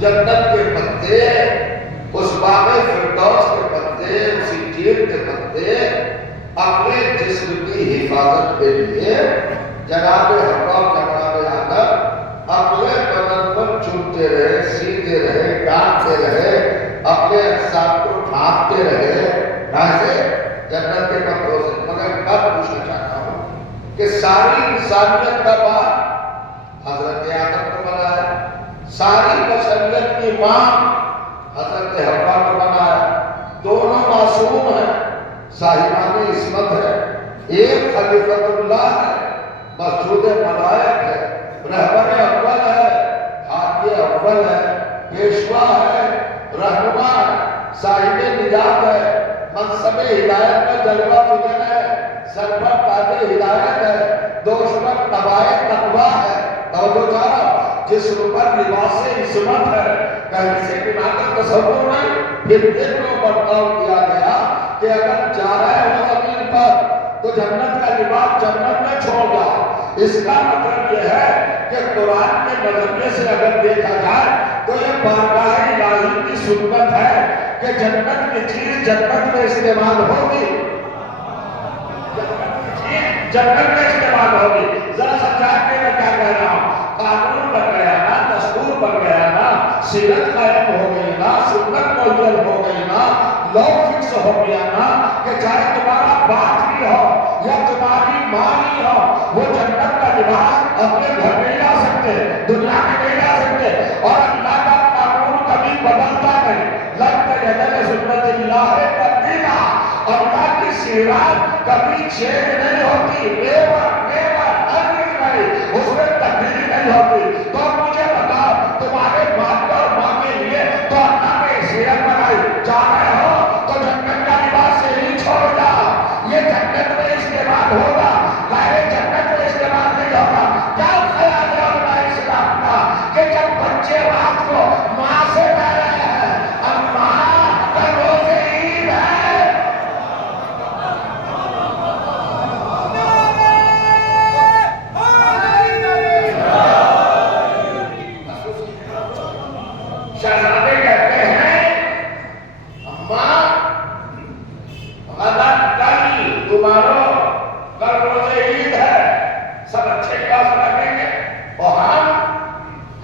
جنت کے پتے، اس باغ فردوس کے پتے، اسی جیل کے پتے اپنے جسم کی حفاظت کے لیے جناب حوا اور جناب آدم اپنے بدن پر چومتے رہے، سیتے رہے، ڈانٹتے رہے، اپنے اجسام کو ڈھانپتے رہے، ایسے جنت کے پتوں سے۔ مگر میں پوچھنا چاہتا ہوں کہ ساری انسانیت کا باپ حضرت آدم کو بنایا، ساری بشریت کی ماں حضرت حوا کو بنایا، دونوں معصوم ہیں، صاحبان عصمت ہے، ایک خلیفۃ اللہ ہے، مسجود ملائک ہے، رہبر اول ہے، حامی اول ہے، پیشوا ہے، رہنما ہے، صاحب نجات ہے، منصب ہدایت میں جلوہ فکن ہے، سر پر تاج ہدایت ہے، دوش پر تباہ تقویٰ ہے، توجہ چاہا جسم پر لباس عصمت ہے۔ کہیں سے بنا کر تصور نہیں، پھر دیکھ لو برتاؤ کیا گیا کہ اگر جا رہے ہو زمین پر تو جنت کا لباس جنت میں چھوڑ جاؤ۔ اس کا مطلب یہ ہے کہ قرآن کے نظریے سے اگر دیکھا جائے تو یہ بارگاہ الہی کی سنت ہے کہ جنت کی چیز جنت میں استعمال ہوگی، جنت میں استعمال ہوگی۔ ذرا سمجھا کے میں کیا کہہ رہا ہوں؟ قانون بن گیا نا، دستور بن گیا نا، سیرت قائم ہو گئی نا، سنت معین ہو گئی نا، لو فکس ہو گیا نا کہ چاہے تمہارا باپ بھی ہو یا تمہاری ماں بھی ہو، وہ جنت کا لباس اپنے گھر میں لا سکتے، دنیا میں نہیں لا سکتے۔ اور اللہ کا قانون کبھی بدلتا نہیں، لگتا ہے سنت اللہ تبدیلا، اللہ کی سیرت کبھی چینج نہیں ہوتی، اس میں تبدیلی نہیں ہوتی۔ تو مجھے بتاؤ تمہارے باپ اور ماں کے لیے تو اللہ نے سیرت بنائی، جا رہے ہو تو جنت کا لباس سے ہی چھوڑ جاؤ، یہ جنت میں استعمال ہوگا، غیر جنت میں استعمال نہیں ہوگا۔ کیا خیال ہے علماء اسلام کا کہ جب بچے رات کو ماں سے کہہ رہے ہیں اماں کل روز عید ہے، شہزادے کہتے ہیں اماں غدا کل تمہارو کل روز عید ہے، سب اچھے کلاس رکھیں گے، اور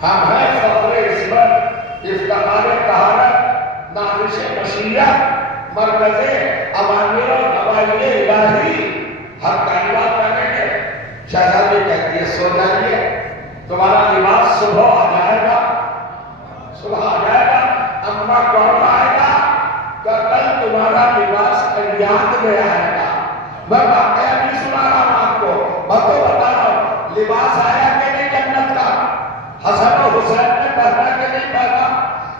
ہم ہیں فخر عصمت، افتخار طہارت، نازش مشیت، مرکز اوامر و نواہی الہی، ہر کائنات کریں گے۔ شہزادی کہتی ہے سو جائیے، تمہارا لباس صبح آ جائے گا، صبح آ جائے گا۔ اماں کون آئے گا کہ کل تمہارا لباس یاد میں آئے گا۔ میں واقعہ بھی سنا رہا ہوں آپ کو، میں تو بتا رہا ہوں لباس آیا کہ نہیں جنت کا، حسن و حسین نے پہنا کہ نہیں پہنا،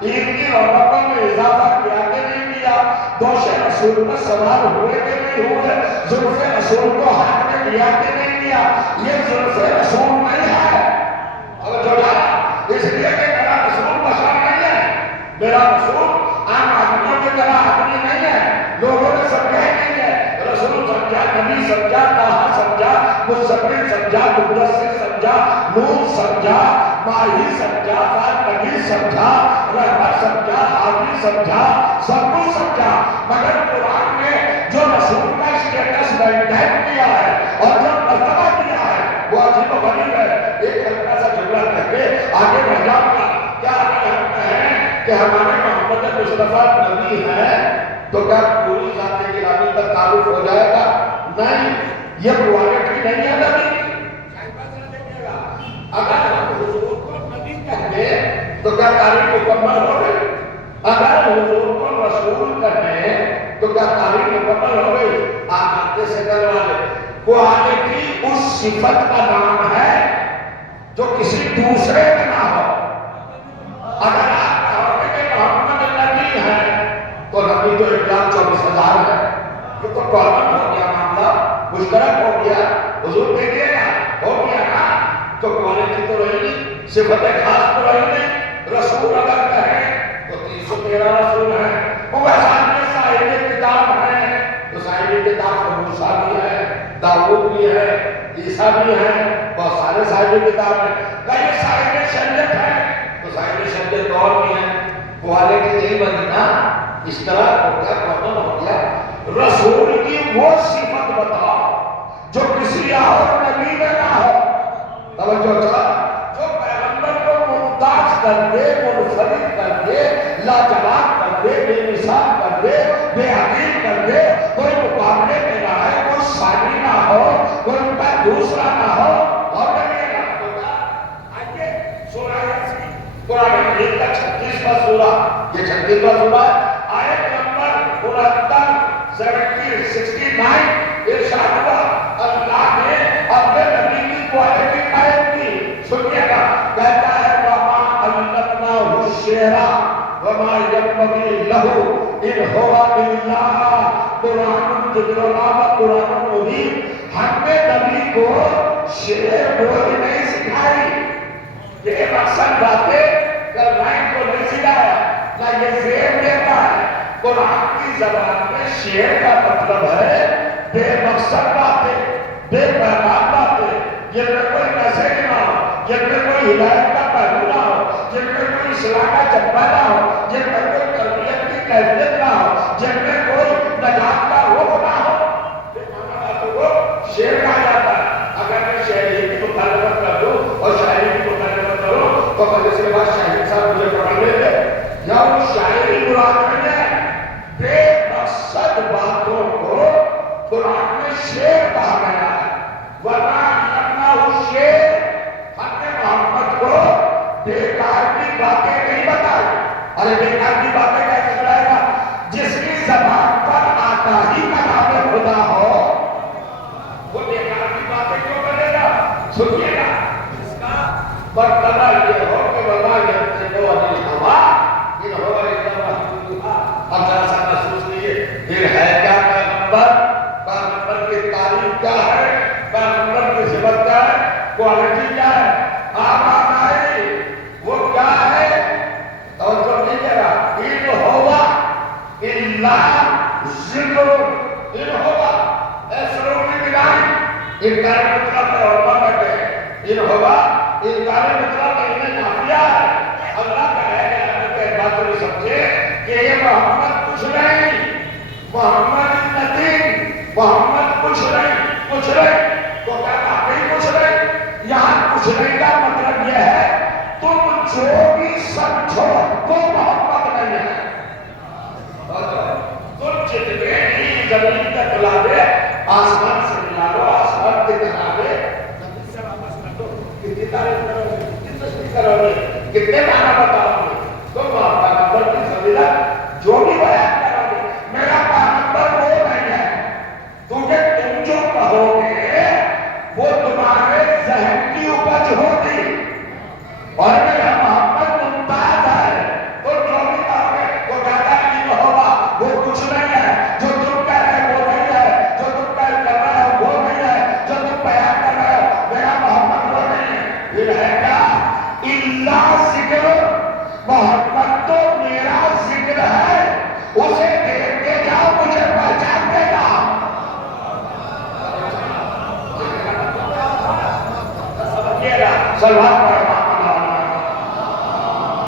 عید کی رونقوں میں اضافہ کیا کہ نہیں کیا، دوش رسول میں سوار ہوئے کہ نہیں ہوئے، زلف رسول کو ہاتھ میں لیا کہ نہیں لیا۔ یہ زلف رسول نہیں ہے، اور جو اس لیے کہ میرا رسول بشر نہیں ہے، میرا رسول عام آدمیوں کی طرح آدمی نہیں ہے، لوگوں نے سمجھا ہی نہیں ہے۔ رسول سمجھا، نبی سمجھا، طٰہٰ سمجھا، مزمل سمجھا، مدثر سمجھا، نور سمجھا، ماہی سمجھا، فاطمی سمجھا، رحمت سمجھا، حامی سمجھا، سب کچھ سمجھا۔ مگر قرآن نے جو رسول کا اسٹیٹس مینٹین کیا ہے اور جو مرتبہ دیا ہے وہ عجیب و غریب ہے۔ ایک ہلکا سا جملہ کہہ کے آگے بڑھ جاؤں گا۔ کیا ہم کہیں کہ ہمارے محمد مصطفیٰ نبی ہیں تو کیا پوری ذات گرامی تک تعارف ہو جائے گا؟ نہیں، یہ کوالٹی نہیں ہے نبی۔ اگر ہم حضور کو نبی کہیں تو کیا تعریف مکمل ہو گئی؟ اگر حضور کو رسول کہیں تو کیا تعریف مکمل ہو گئی؟ آخر سے کروا لے، کوالٹی اس صفت کا نام ہے جو کسی دوسرے میں نہ ہو۔ اگر آپ کہو کہ محمد نبی ہے تو نبی تو 1,24,000 ہے، یہ تو کامن ہو گیا، معاملہ مشترک ہو گیا، حضور کہہ دیا نا، ہو گیا نا، تو کوالٹی تو رہی نہیں، صفت خاص تو رہی نہیں۔ رسول اگر کہیں تو 313 رسول ہیں، وہ صاحب کتاب ہیں تو صاحب کتاب تو موسیٰ بھی ہے، داؤد بھی ہے، عیسیٰ بھی ہیں، بہت سارے صاحب کتاب ہیں۔ لیکن صاحب شریعت ہے تو صاحب شریعت اور بھی اس طرح ہوتا ہے ہو گیا رسول کی وہ صفت بتاؤ جو کسی اور نبی میں نہ ہو. توجہ جو پیغمبر کو ممتاز کر دے, منفرد کر دے, لاجواب کر دے, بے مثال کر دے, بے عقیل کر دے, کوئی مقابلے میں نہ ہے, کوئی ثانی نہ ہو, کوئی ان کا دوسرا نہ ہو. اور آئیے سورہ یاسین قرآن مجید کا 36واں سورہ, یہ 36واں سورہ آیت نمبر 69 ارشاد ہوا اللہ نے اپنے نبی کی کوالٹی قائم کی. سنیے گا, کہتا ہے وَمَا عَلَّمْنَاهُ الشِّعْرَ وَمَا يَنبَغِي لَهُ إِنْ هُوَ إِلَّا قُرْآنٌ تَتْلُوهُ قُرْآنٌ مُبِينٌ. ہم نے نبی کو شعر بولنا نہیں سکھائی, یہ مقصد باتیں کرنا کو نہیں سکھایا, نہ یہ زیر دیتا ہے. قرآن کی زبان میں شعر کا مطلب ہے بے مقصد باتیں, بے پیغام باتیں, جن میں کوئی میسج نہ ہو, جن میں کوئی ہدایت کا پہلو نہ ہو, جن میں کوئی اصلاح کا جذبہ نہ ہو, جن میں کوئی تربیت کی کیفیت نہ ہو, جن میں کوئی نجات کا رخ نہ ہو. شعر کہا جاتا ہے. اگر میں شاعری کی مخالفت کر دوں اور شاعری کی مخالفت کروں تو پھر اس کے بعد شاعری صاحب مجھے پکڑ لیتے. یا وہ شاعری مراد نہیں ہے, بے مقصد باتوں کو قرآن میں شعر کہا گیا ہے. ورنہ شعر ہم نے محمد کو بیکار کی باتیں نہیں بتائی. ارے بیکار کی باتیں کیسے بتائے گا؟ جس کی زبان پر آتا ہی کلام خدا ہو وہ بیکار کی باتیں کیوں کرے گا؟ سنیے گا, اس کا مرتبہ یہ ہو کہ وما ينطق عن الهوى ان هو الا وحی یوحی. اب ذرا سا محسوس کیجیے, پھر ہے کیا پیغمبر, پیغمبر کی تعریف کیا ہے, پیغمبر کی صفت کیا ہے, کوالٹی کیا ہے, آواز آئی وہ کیا ہے. توجہ کیجیے گا, ان ہوا الا ذکر, ان ہوا ایسروں کی بنائی انکار مطلب ہے. علماء کہتے ہیں ان ہوا انکار مطلب ہے, انہیں نافیہ ہے. اللہ کا ہے کہ اللہ کے بات کو سمجھے کہ یہ محمد کچھ نہیں, محمد نتھنگ, محمد کچھ نہیں, کچھ نہیں. تو کیا واقعی کچھ نہیں؟ یہاں کچھ نہیں کا مطلب یہ ہے تم جو بھی سمجھو وہ محمد نہیں ہے. تم جتنے ہی زمین کا کلابے آسمان سے ملا لو, آسمان کے کلابے زمین سے واپس کر دو, کتنی تعریف کرو گے, کتنی تشریح کرو گے, کتنے معنی بتاؤ گے, تم پیغمبر کی فضیلت جو بھی بیان کرو گے. میرا پیغمبر وہ نہیں ہے, کیونکہ تم جو کہو گے وہ تمہارے ذہن کی اپج ہوگی, اور میرا محمد ممتاز ہے. تو جو بھی کہو گے وہ کہتا ہے کہ ہوگا وہ کچھ نہیں ہے, جو تم کہہ رہے ہیں وہ نہیں ہے, جو تم کہہ کر رہے ہو وہ نہیں ہے, جو تم بیان کر رہے ہو میرا محمد وہ نہیں ہے. پھر ہے کیا الا ذکر, محمد تو میرا ذکر ہے, اسے دیکھ کے جاؤ مجھے پہچان دے گا. سمجھیے گا, سلوات